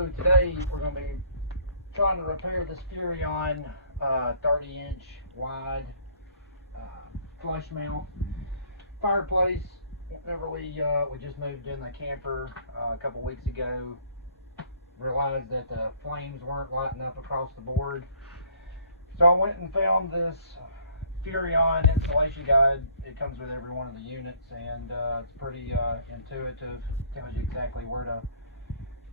So today we're going to be trying to repair this Furrion 30-inch wide flush mount fireplace. Whenever we just moved in the camper a couple weeks ago, realized that the flames weren't lighting up across the board. So I went and found this Furrion installation guide. It comes with every one of the units, and it's pretty intuitive. Tells you exactly where to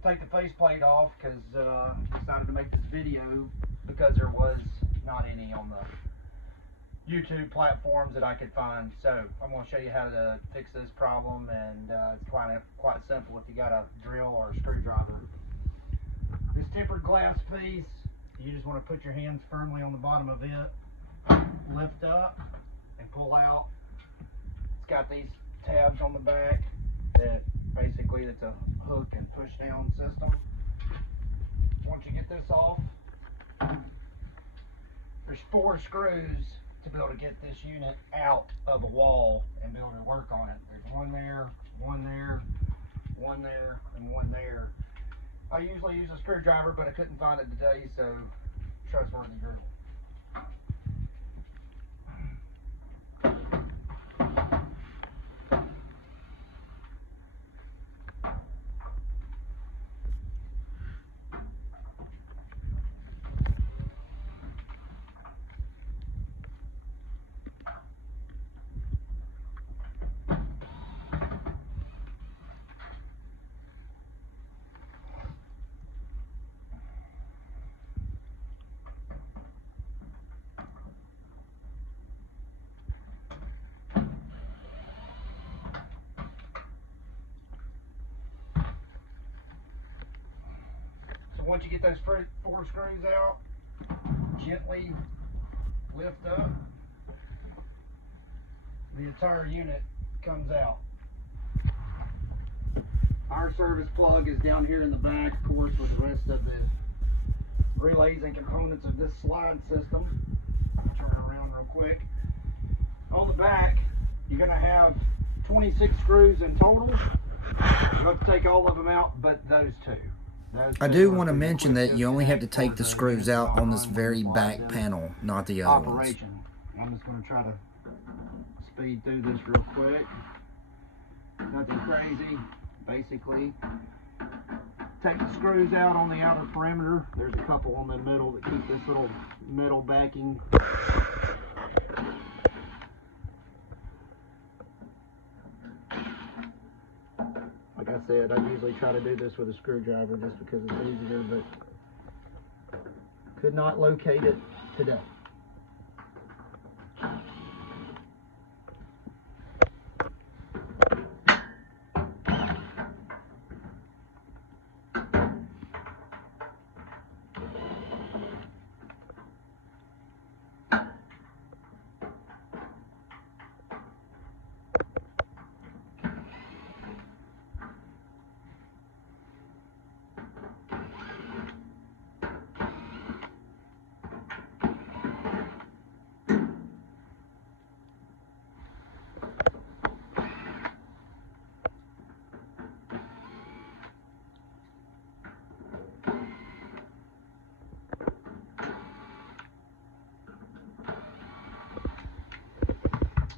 take the faceplate off, because I decided to make this video because there was not any on the YouTube platforms that I could find. So I'm going to show you how to fix this problem, and it's quite simple if you got a drill or a screwdriver. This tempered glass piece, you just want to put your hands firmly on the bottom of it, lift up and pull out. It's got these tabs on the back that basically it's a hook and push down system. Once you get this off, there's 4 screws to be able to get this unit out of a wall and be able to work on it. There's one there, one there, one there, and one there. I usually use a screwdriver, but I couldn't find it today, so trustworthy drill. Once you get those 4 screws out, gently lift up, the entire unit comes out. Our service plug is down here in the back, of course, with the rest of the relays and components of this slide system. I'll turn around real quick. On the back, you're going to have 26 screws in total. You have to take all of them out, but those 2. I do want to mention that you only have to take the screws out on this very back panel, not the other ones. I'm just going to try to speed through this real quick. Nothing crazy. Basically, take the screws out on the outer perimeter. There's a couple on the middle that keep this little metal backing. Like I said, I usually try to do this with a screwdriver just because it's easier, but could not locate it today.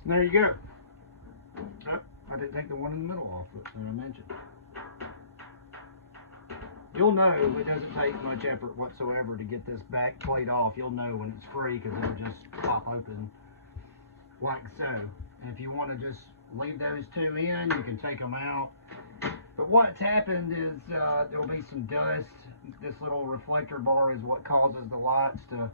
There you go. Oh, I didn't take the one in the middle off that I mentioned. You'll know it doesn't take much effort whatsoever to get this back plate off. You'll know when it's free because it'll just pop open like so. And if you want to just leave those 2 in, you can take them out. But what's happened is there'll be some dust. This little reflector bar is what causes the lights to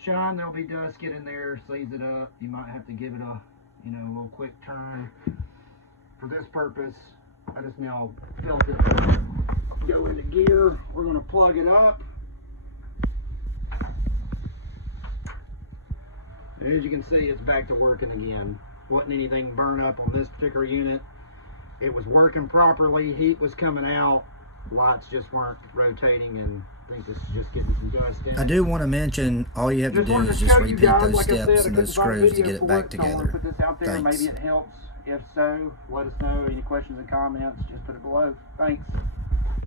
shine. There'll be dust get in there, seize it up. You might have to give it a little quick turn. For this purpose, I just now felt it go into gear. We're going to plug it up. As you can see, it's back to working again. Wasn't anything burn up on this particular unit. It was working properly. Heat was coming out. Lights just weren't rotating, and I think this is just getting some dust in. I do want to mention, all you have to do is just repeat those steps and those screws to get it back together. Put this out there. Thanks. Maybe it helps. If so, let us know. Any questions and comments, just put it below. Thanks.